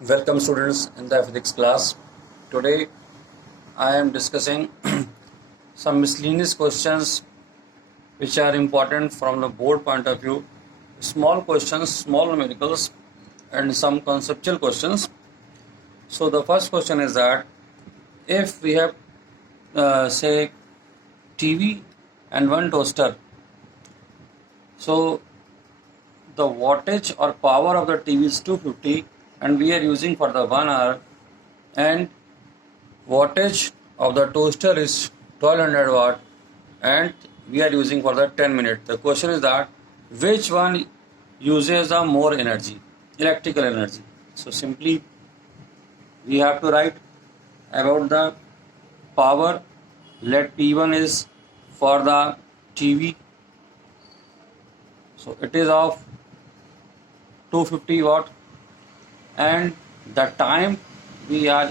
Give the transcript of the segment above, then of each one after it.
Welcome students in the physics class. Today I am discussing some miscellaneous questions which are important from the board point of view. Small questions, small numericals and some conceptual questions. So the first question is that if we have say TV and one toaster, so the wattage or power of the TV is 250 and we are using for the 1 hour, and wattage of the toaster is 1200 watt and we are using for the 10 minutes. The question is that which one uses the more energy, electrical energy. So simply we have to write about the power. Let P1 is for the TV, so it is of 250 watt, and the time we are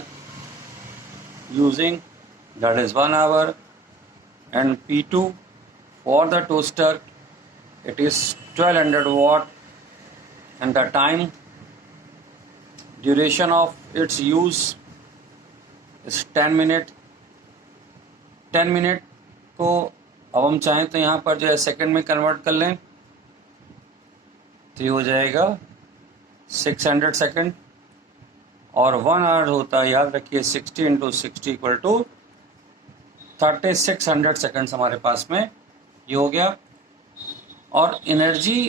using, that is 1 hour, and P2 for the toaster it is 1200 watt, and the time duration of its use is 10 minute. 10 minute को अब हम चाहें तो यहाँ पर जो है second में कन्वर्ट कर लें तो ये हो जाएगा 600 सेकंड, और 1 आवर होता है, याद रखिए 60 इंटू 60 इक्वल टू 3600 सेकंड्स हमारे पास में ये हो गया। और एनर्जी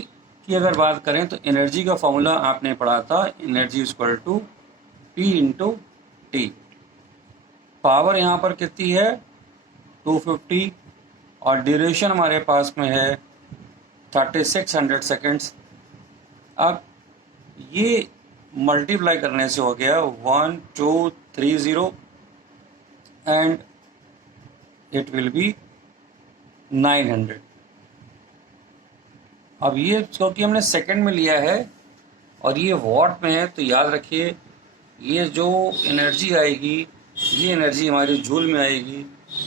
की अगर बात करें तो एनर्जी का फॉर्मूला आपने पढ़ा था, energy equal to P into T. Power यहाँ पर कितनी है 250 और ड्यूरेशन हमारे पास में है 3600 सेकंड्स। अब ये मल्टीप्लाई करने से हो गया 1230 एंड इट विल बी 900। अब ये क्योंकि हमने सेकंड में लिया है और ये वॉट में है तो याद रखिए ये जो एनर्जी आएगी ये एनर्जी हमारी जूल में आएगी।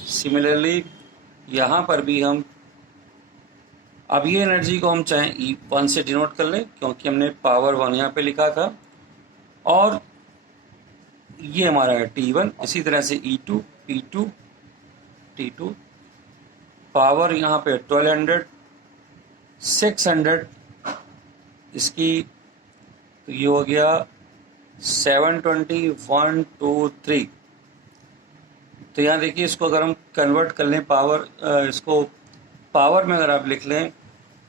सिमिलरली यहाँ पर भी हम अब ये एनर्जी को हम चाहें E1 से डिनोट कर लें क्योंकि हमने पावर 1 यहाँ पे लिखा था, और ये हमारा है T1। इसी तरह से E2 P2 T2, पावर यहाँ पे 1200 600 इसकी, तो ये हो गया 720 1 2 3। तो यहाँ देखिए इसको अगर हम कन्वर्ट कर लें पावर, इसको पावर में अगर आप लिख लें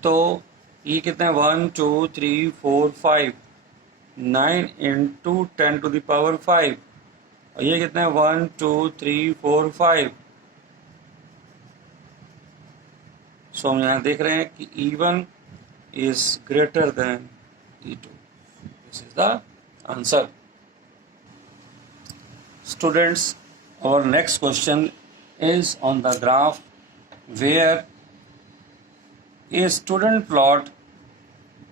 तो ये कितना है 1 2 3 4 5 9 इंटू 10 टू द पावर 5, और ये कितना है 1 2 3 4 5। सो हम यहाँ देख रहे हैं कि E1 is greater than E2. This is the answer. Students, our next question is on the graph where a student plot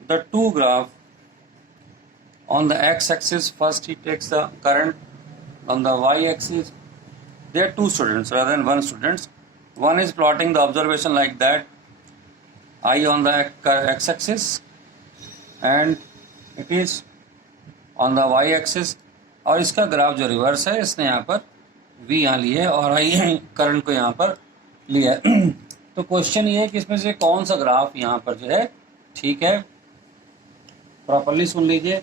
the two graph. On the x-axis, first he takes the current. On the y-axis, there are two students rather than one student. One is plotting the observation like that, I on the x-axis, and it is on the y-axis, और इसका graph जो reverse है इसने यहाँ पर v यहाँ लिया है और I करंट को यहाँ पर लिया है। तो क्वेश्चन ये है कि इसमें से कौन सा ग्राफ यहाँ पर जो है ठीक है। प्रॉपरली सुन लीजिए।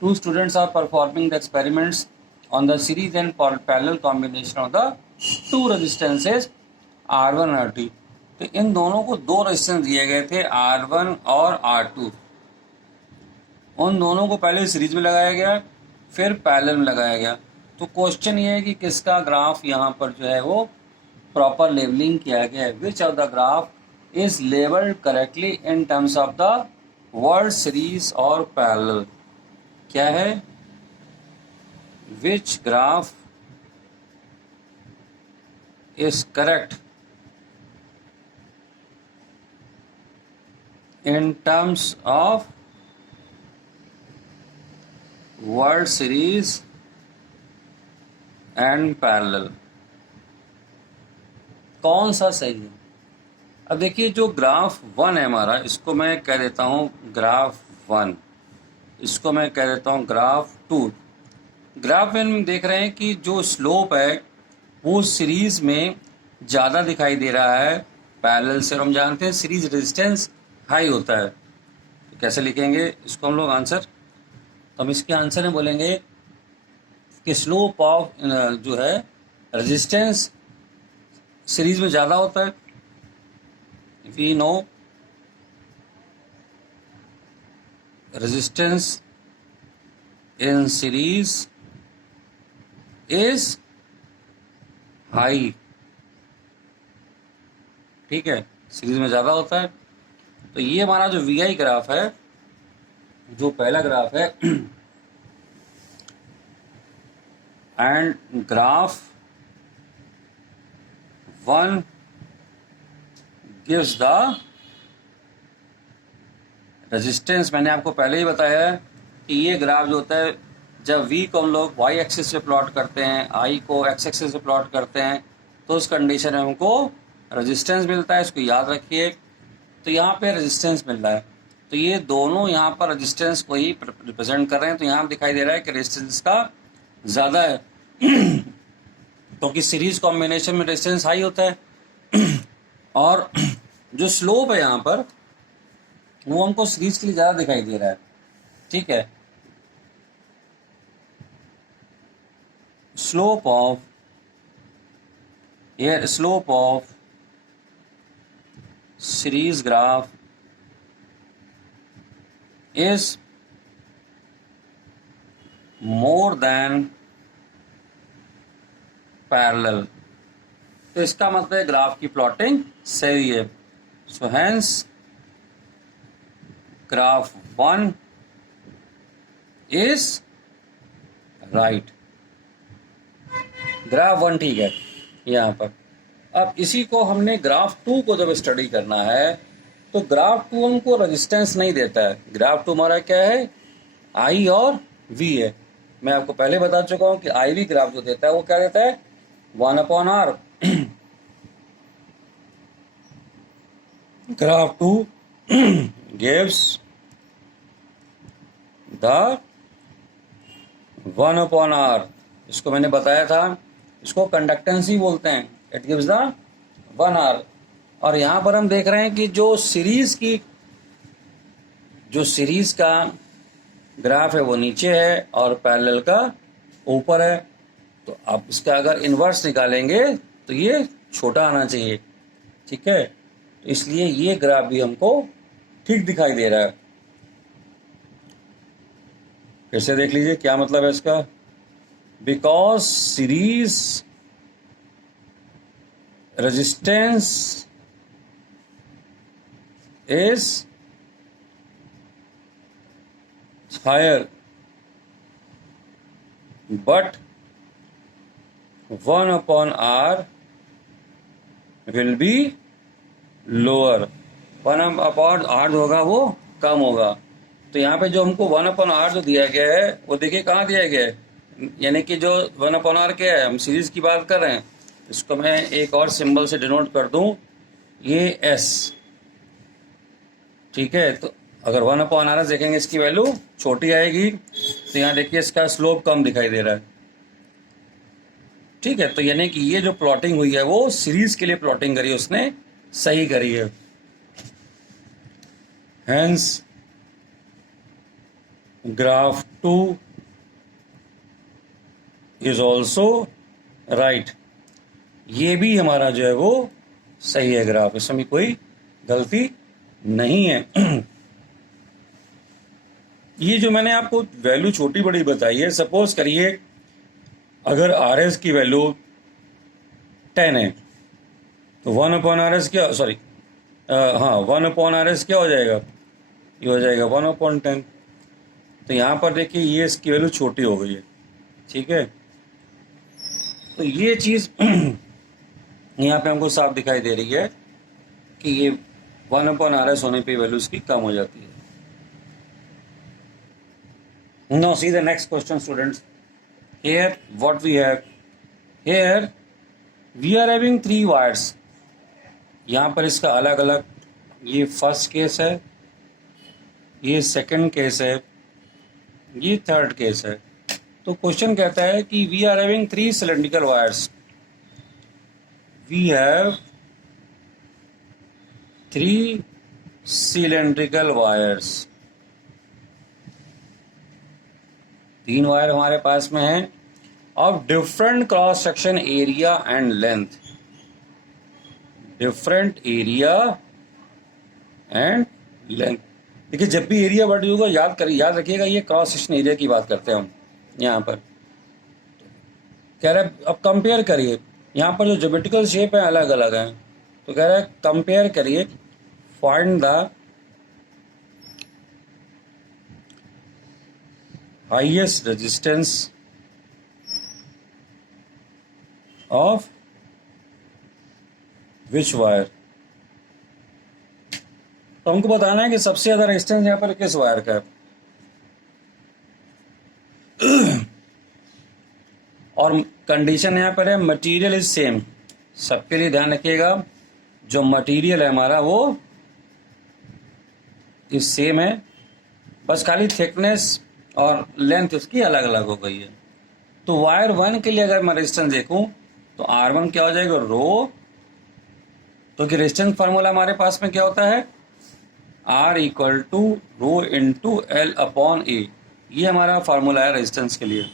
Two students are performing the experiments on the series and parallel combination of the two resistances R1 R2। तो इन दोनों को दो रेजिस्टेंस दिए गए थे R1 और R2। उन दोनों को पहले सीरीज में लगाया गया फिर पैरेलल में लगाया गया। तो क्वेश्चन ये है कि किसका ग्राफ यहाँ पर जो है वो प्रॉपर लेवलिंग किया गया है। Which of the graph is labelled correctly in terms of the word series और पैरेलल। क्या है, which graph is correct in terms of word series and parallel। कौन सा सही है। अब देखिए जो ग्राफ 1 है हमारा, इसको मैं कह देता हूँ ग्राफ 1, इसको मैं कह देता हूँ ग्राफ 2। ग्राफ में हम देख रहे हैं कि जो स्लोप है वो सीरीज में ज़्यादा दिखाई दे रहा है पैरेलल से, और हम जानते हैं सीरीज रेजिस्टेंस हाई होता है। तो कैसे लिखेंगे इसको हम लोग आंसर? तो हम इसके आंसर में बोलेंगे कि स्लोप ऑफ जो है रेजिस्टेंस सीरीज में ज़्यादा होता है। If we know resistance in series is high, ठीक है, सीरीज में ज़्यादा होता है। तो ये हमारा जो वी आई ग्राफ है, जो पहला ग्राफ है, and graph 1 gives the resistance. मैंने आपको पहले ही बताया है कि ये ग्राफ जो होता है, जब v को हम लोग y एक्सिस पे प्लॉट करते हैं, i को x एक्सिस पे प्लॉट करते हैं, तो उस कंडीशन में हमको रेजिस्टेंस मिलता है। इसको याद रखिए। तो यहाँ पे रेजिस्टेंस मिल रहा है, तो ये दोनों यहाँ पर रेजिस्टेंस को ही रिप्रेजेंट कर रहे हैं। तो यहाँ दिखाई दे रहा है कि रेजिस्टेंस का ज़्यादा है क्योंकि सीरीज कॉम्बिनेशन में रेजिस्टेंस हाई होता है। और जो स्लोप है यहाँ पर वो हमको सीरीज के लिए ज़्यादा दिखाई दे रहा है, ठीक है। Slope of series graph is more than parallel. तो इसका मतलब है ग्राफ की प्लॉटिंग सही है। So hence graph 1 is right. Graph 1 ठीक है यहाँ पर। अब इसी को हमने ग्राफ 2 को जब स्टडी करना है तो ग्राफ 2 हमको रेजिस्टेंस नहीं देता है। ग्राफ 2 हमारा क्या है? आई और वी है। मैं आपको पहले बता चुका हूँ कि आई वी ग्राफ जो देता है वो क्या देता है? 1/r। Graph 2 gives the 1/r। इसको मैंने बताया था, इसको कंडक्टेंसी बोलते हैं। It gives the 1r। और यहाँ पर हम देख रहे हैं कि जो सीरीज का ग्राफ है वो नीचे है और पैरेलल का ऊपर है। तो आप इसका अगर इन्वर्स निकालेंगे तो ये छोटा आना चाहिए, ठीक है। तो इसलिए ये ग्राफ भी हमको ठीक दिखाई दे रहा है। फिर से देख लीजिए क्या मतलब है इसका। Because series resistance is higher but 1/r will be lower. 1/r जो होगा वो कम होगा। तो यहाँ पे जो हमको 1/r जो दिया गया है वो देखिए कहाँ दिया गया है, यानी कि जो 1/r क्या है, हम सीरीज की बात कर रहे हैं। इसको मैं एक और सिंबल से डिनोट कर दूं, ये s, ठीक है। तो अगर 1/r देखेंगे इसकी वैल्यू छोटी आएगी। तो यहाँ देखिए इसका स्लोप कम दिखाई दे रहा है, ठीक है। तो यानी कि ये जो प्लॉटिंग हुई है वो सीरीज के लिए प्लॉटिंग करी है, उसने सही करी है। Hence graph 2 is also right. ये भी हमारा जो है वो सही है ग्राफ, इसमें कोई गलती नहीं है। ये जो मैंने आपको वैल्यू छोटी बड़ी बताई है, सपोज करिए अगर RS की वैल्यू 10 है तो 1/RS क्या, सॉरी हाँ 1/RS क्या हो जाएगा? ये हो जाएगा 1/10। तो यहाँ पर देखिए ये इसकी वैल्यू छोटी हो गई है, ठीक है। तो ये चीज़ यहाँ पे हमको साफ दिखाई दे रही है कि ये 1/RS होने पे वैल्यू इसकी कम हो जाती है। Now see the next question, students. Here what we have, here we are having 3 wires. यहाँ पर इसका अलग अलग, ये फर्स्ट केस है, ये सेकंड केस है, ये थर्ड केस है। तो क्वेश्चन कहता है कि we are having 3 cylindrical wires, we have 3 cylindrical wires, 3 wire हमारे पास में है of different cross section area and length, different area and length. देखिए जब भी एरिया वर्ड होगा याद रखिएगा ये क्रॉस सेक्शन एरिया की बात करते हैं हम। यहाँ पर कह रहा है अब कंपेयर करिए, यहाँ पर जो ज्योमेट्रिकल शेप है अलग अलग है, तो कह रहा है कंपेयर करिए, find the highest resistance of which wire. तो हमको बताना है कि सबसे ज्यादा रेजिस्टेंस यहाँ पर किस वायर का है। और कंडीशन यहाँ पर है मटेरियल इज सेम, सबके लिए ध्यान रखिएगा जो मटेरियल है हमारा वो इज सेम है, बस खाली थिकनेस और लेंथ उसकी अलग अलग हो गई है। तो वायर 1 के लिए अगर मैं रेजिस्टेंस देखूं तो R1 क्या हो जाएगा, रो, तो कि रेजिस्टेंस फार्मूला हमारे पास में क्या होता है, R equal to rho into L upon A, ये हमारा फार्मूला है रेजिस्टेंस के लिए।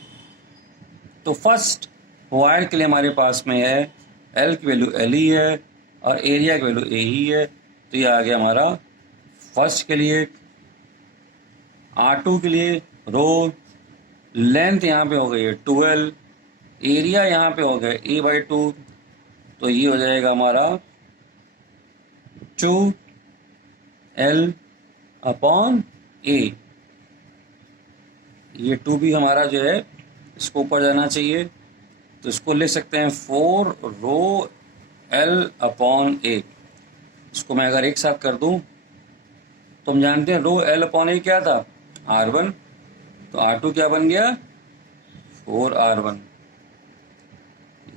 तो फर्स्ट वायर के लिए हमारे पास में है L की वैल्यू L ही है और एरिया की वैल्यू A ही है, तो ये आ गया हमारा फर्स्ट के लिए। R2 के लिए रो, लेंथ यहाँ पे हो गई है 12, एरिया यहाँ पे हो गया A/2, तो ये हो जाएगा हमारा 2L अपॉन A। ये 2 भी हमारा जो है इसको ऊपर जाना चाहिए, तो इसको लिख सकते हैं 4 रो L अपॉन A। इसको मैं अगर एक साथ कर दूं तो हम जानते हैं रो L अपॉन A क्या था, R1, तो R2 क्या बन गया, 4R1।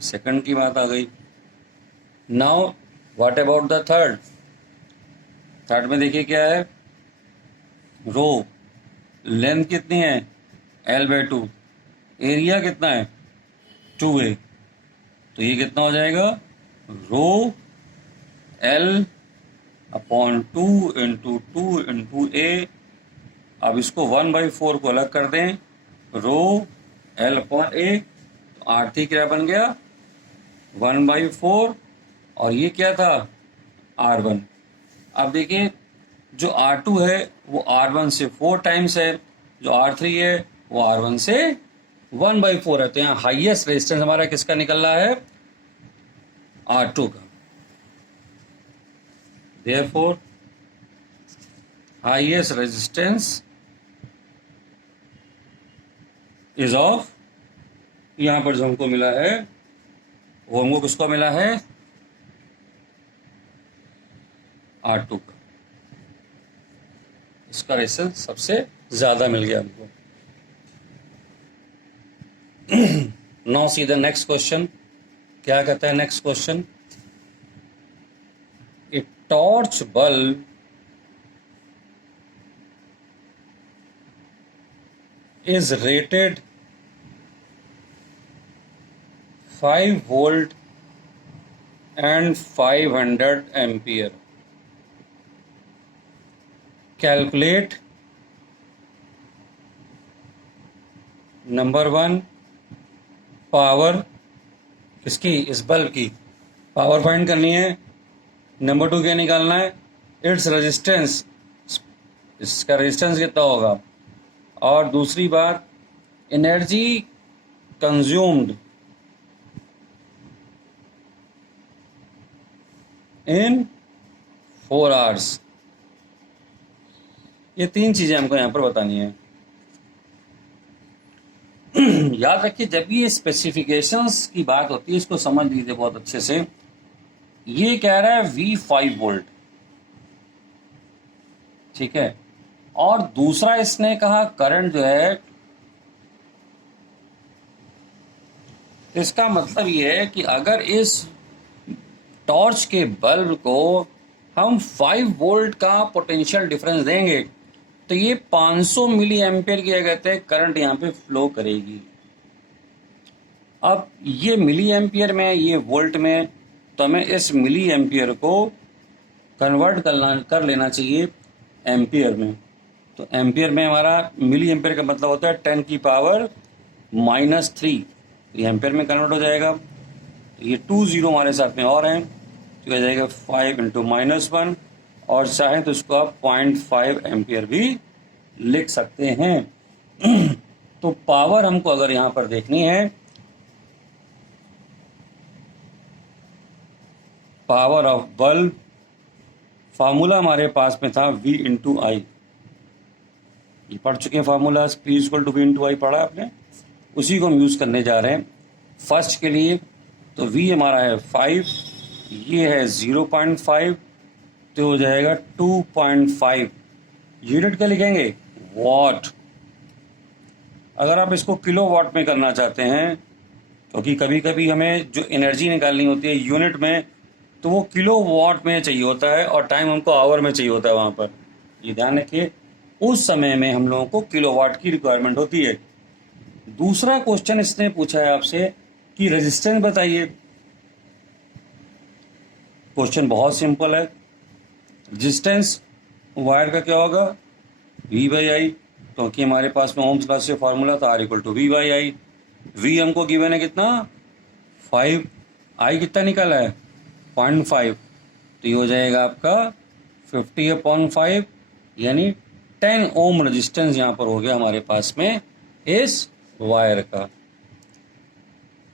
सेकंड की बात आ गई। Now what about the third, third में देखिए क्या है, रो, लेंथ कितनी है L/2, एरिया कितना है 2A, तो ये कितना हो जाएगा, रो L upon 2 into 2 into A। अब इसको 1/4 को अलग कर दें, रो L अपॉन A, तो R3 क्या बन गया 1/4, और ये क्या था R1। अब देखिए जो R2 है वो R1 से 4 टाइम्स है, जो R3 है वो R1 से 1/4 है, तो यहाँ हाईएस्ट रेजिस्टेंस हमारा किसका निकल रहा है, R2 का। Therefore highest resistance is of, यहाँ पर जो हमको मिला है वो हमको किसको मिला है, R2 का, इसका रेजिस्टेंस सबसे ज्यादा मिल गया हमको। Now see the next question, क्या कहता है next question, a torch bulb is rated 5 volt and 500 ampere. Calculate number 1 power किसकी, इस बल्ब की पावर फाइंड करनी है। नंबर 2 क्या निकालना है, इट्स रेजिस्टेंस, इसका रेजिस्टेंस कितना होगा। और दूसरी बात एनर्जी कंज्यूम्ड इन 4 आवर्स। ये 3 चीजें हमको यहाँ पर बतानी है। याद रखिए जब भी ये स्पेसिफिकेशंस की बात होती है इसको समझ लीजिए बहुत अच्छे से। ये कह रहा है V5 वोल्ट, ठीक है, और दूसरा इसने कहा करंट जो है, इसका मतलब ये है कि अगर इस टॉर्च के बल्ब को हम 5 वोल्ट का पोटेंशियल डिफरेंस देंगे तो ये 500 मिली एम्पियर की कहते हैं करंट यहाँ पे फ्लो करेगी। अब ये मिली एम्पियर में, ये वोल्ट में, तो हमें इस मिली एम्पियर को कन्वर्ट कर लेना चाहिए एम्पियर में। तो एम्पियर में हमारा मिली एम्पियर का मतलब होता है 10⁻³ ये एम्पियर में कन्वर्ट हो जाएगा। ये 2 जीरो हमारे साथ में और हैं, तो यह जाएगा 5 × -1, और चाहे तो इसको आप 0.5 एम्पियर भी लिख सकते हैं। तो पावर हमको अगर यहाँ पर देखनी है, पावर ऑफ बल्ब, फार्मूला हमारे पास में था V × I। ये पढ़ चुके हैं फार्मूला, P = V × I पढ़ा आपने, उसी को हम यूज़ करने जा रहे हैं फर्स्ट के लिए। तो V हमारा है 5, ये है 0.5, तो हो जाएगा 2.5। यूनिट क्या लिखेंगे? वॉट। अगर आप इसको किलो वाट में करना चाहते हैं, क्योंकि कभी कभी हमें जो एनर्जी निकालनी होती है यूनिट में, तो वो किलो वाट में चाहिए होता है और टाइम हमको आवर में चाहिए होता है। वहाँ पर ये ध्यान रखिए, उस समय में हम लोगों को किलो वाट की रिक्वायरमेंट होती है। दूसरा क्वेश्चन इसने पूछा है आपसे कि रेजिस्टेंस बताइए। क्वेश्चन बहुत सिंपल है। रेजिस्टेंस वायर का क्या होगा? V/I, क्योंकि हमारे पास में ओम्स लॉ से फॉर्मूला था R = V/I। V हमको गिवन है कितना? 5। I कितना निकाला है? 0.5। तो ये हो जाएगा आपका 50/5, यानी 10 ओम रेजिस्टेंस यहाँ पर हो गया हमारे पास में इस वायर का।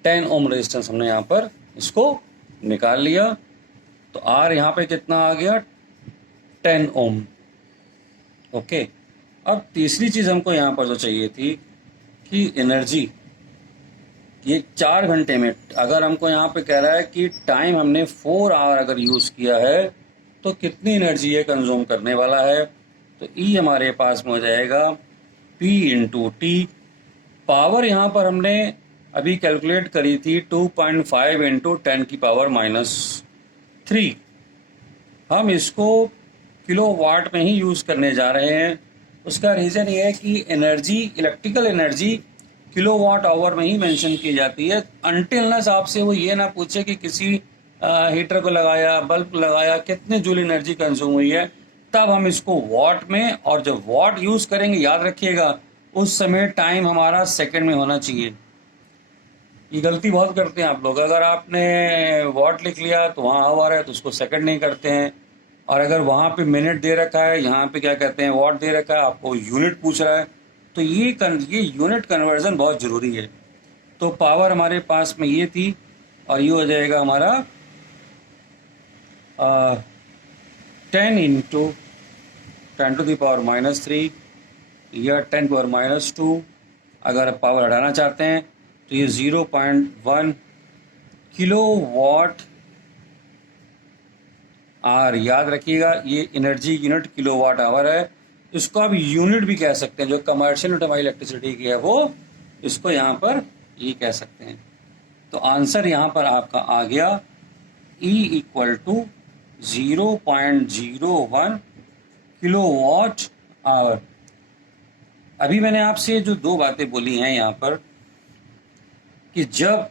10 ओम रेजिस्टेंस हमने यहाँ पर इसको निकाल लिया। तो R यहाँ पे कितना आ गया? 10 ओम। ओके। अब तीसरी चीज़ हमको यहाँ पर जो चाहिए थी कि एनर्जी, ये 4 घंटे में, अगर हमको यहाँ पे कह रहा है कि टाइम हमने 4 आवर अगर यूज़ किया है तो कितनी एनर्जी ये कंज्यूम करने वाला है। तो E हमारे पास में हो जाएगा P × T। पावर यहाँ पर हमने अभी कैलकुलेट करी थी 2.5 × 10⁻³ हम इसको किलो वाट में ही यूज़ करने जा रहे हैं। उसका रीज़न ये है कि energy, electrical energy kilo watt hour में ही मेंशन की जाती है, अनटिल अनलेस आपसे वो ये ना पूछे कि किसी हीटर को लगाया, बल्ब लगाया, कितने जूल एनर्जी कंज्यूम हुई है, तब हम इसको वाट में, और जब वाट यूज़ करेंगे याद रखिएगा उस समय टाइम हमारा सेकंड में होना चाहिए। ये गलती बहुत करते हैं आप लोग, अगर आपने वाट लिख लिया तो वहाँ आवर है तो उसको सेकंड नहीं करते हैं, और अगर वहाँ पे मिनट दे रखा है, यहाँ पे क्या कहते हैं वाट दे रखा है, आपको यूनिट पूछ रहा है, तो ये यूनिट कन्वर्जन बहुत ज़रूरी है। तो पावर हमारे पास में ये थी, और ये हो जाएगा हमारा 10 × 10⁻³ या 10⁻²। अगर पावर हटाना चाहते हैं तो ये 0.1 किलो वाट आर। याद रखिएगा ये energy unit kilo watt hour है। इसको आप यूनिट भी कह सकते हैं, जो कमर्शियल यूनिट हमारी इलेक्ट्रिसिटी की है वो इसको यहाँ पर ये कह सकते हैं। तो आंसर यहाँ पर आपका आ गया E = 0.01 किलो वाट आवर। अभी मैंने आपसे जो 2 बातें बोली हैं यहाँ पर कि जब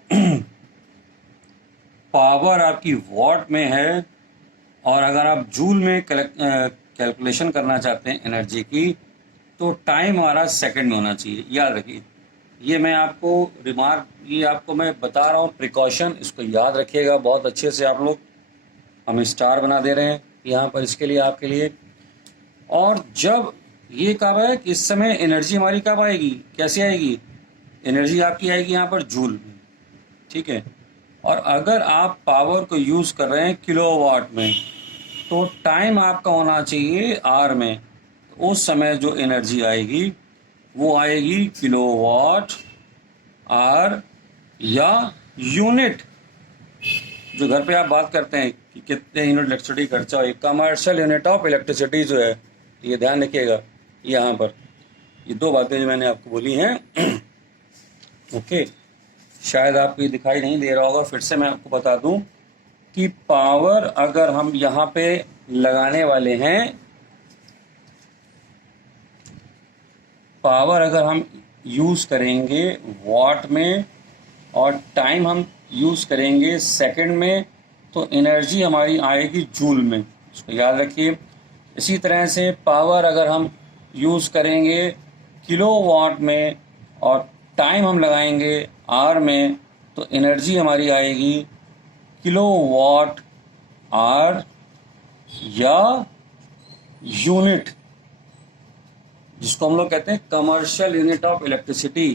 पावर आपकी वॉट में है और अगर आप जूल में कैलकुलेशन करना चाहते हैं एनर्जी की, तो टाइम हमारा सेकंड में होना चाहिए। याद रखिए, ये मैं आपको रिमार्क, ये आपको मैं बता रहा हूँ प्रिकॉशन, इसको याद रखिएगा बहुत अच्छे से आप लोग। हम स्टार बना दे रहे हैं यहाँ पर इसके लिए, आपके लिए। और जब ये कब है कि इस समय एनर्जी हमारी कब आएगी, कैसे आएगी? एनर्जी आपकी आएगी यहाँ पर जूल में, ठीक है। और अगर आप पावर को यूज़ कर रहे हैं किलोवाट में, तो टाइम आपका होना चाहिए आर में। तो उस समय जो एनर्जी आएगी वो आएगी किलोवाट आर या यूनिट। जो घर पे आप बात करते हैं कि कितने यूनिट इलेक्ट्रिसिटी खर्चा हो, कमर्शियल यूनिट ऑफ इलेक्ट्रिसिटी जो है, ये ध्यान रखिएगा। यहाँ पर ये 2 बातें जो मैंने आपको बोली हैं ओके, शायद आपको ये दिखाई नहीं दे रहा होगा, फिर से मैं आपको बता दूं कि पावर अगर हम यहाँ पे लगाने वाले हैं, पावर अगर हम यूज़ करेंगे वॉट में, और टाइम हम यूज़ करेंगे सेकंड में, तो एनर्जी हमारी आएगी जूल में, इसको याद रखिए। इसी तरह से पावर अगर हम यूज़ करेंगे किलोवाट में और टाइम हम लगाएंगे आर में, तो एनर्जी हमारी आएगी किलोवाट आर या यूनिट, जिसको हम लोग कहते हैं कमर्शियल यूनिट ऑफ इलेक्ट्रिसिटी।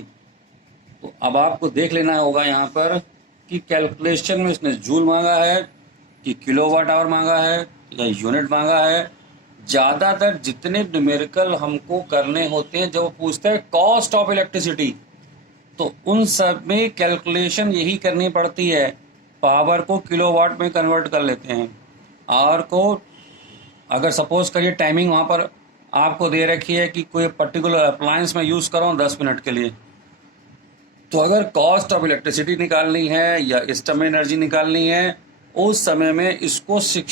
तो अब आपको देख लेना होगा यहाँ पर कि कैलकुलेशन में इसने जूल मांगा है कि किलोवाट आवर मांगा है या यूनिट मांगा है। ज़्यादातर जितने न्यूमेरिकल हमको करने होते हैं, जब वो पूछते हैं कॉस्ट ऑफ इलेक्ट्रिसिटी, तो उन सब में कैलकुलेशन यही करनी पड़ती है। पावर को किलोवाट में कन्वर्ट कर लेते हैं, आवर को, अगर सपोज करिए टाइमिंग वहाँ पर आपको दे रखी है कि कोई पर्टिकुलर अप्लायंस में यूज़ करो 10 मिनट के लिए, तो अगर कॉस्ट ऑफ इलेक्ट्रिसिटी निकालनी है या स्टम एनर्जी निकालनी है, उस समय में इसको 60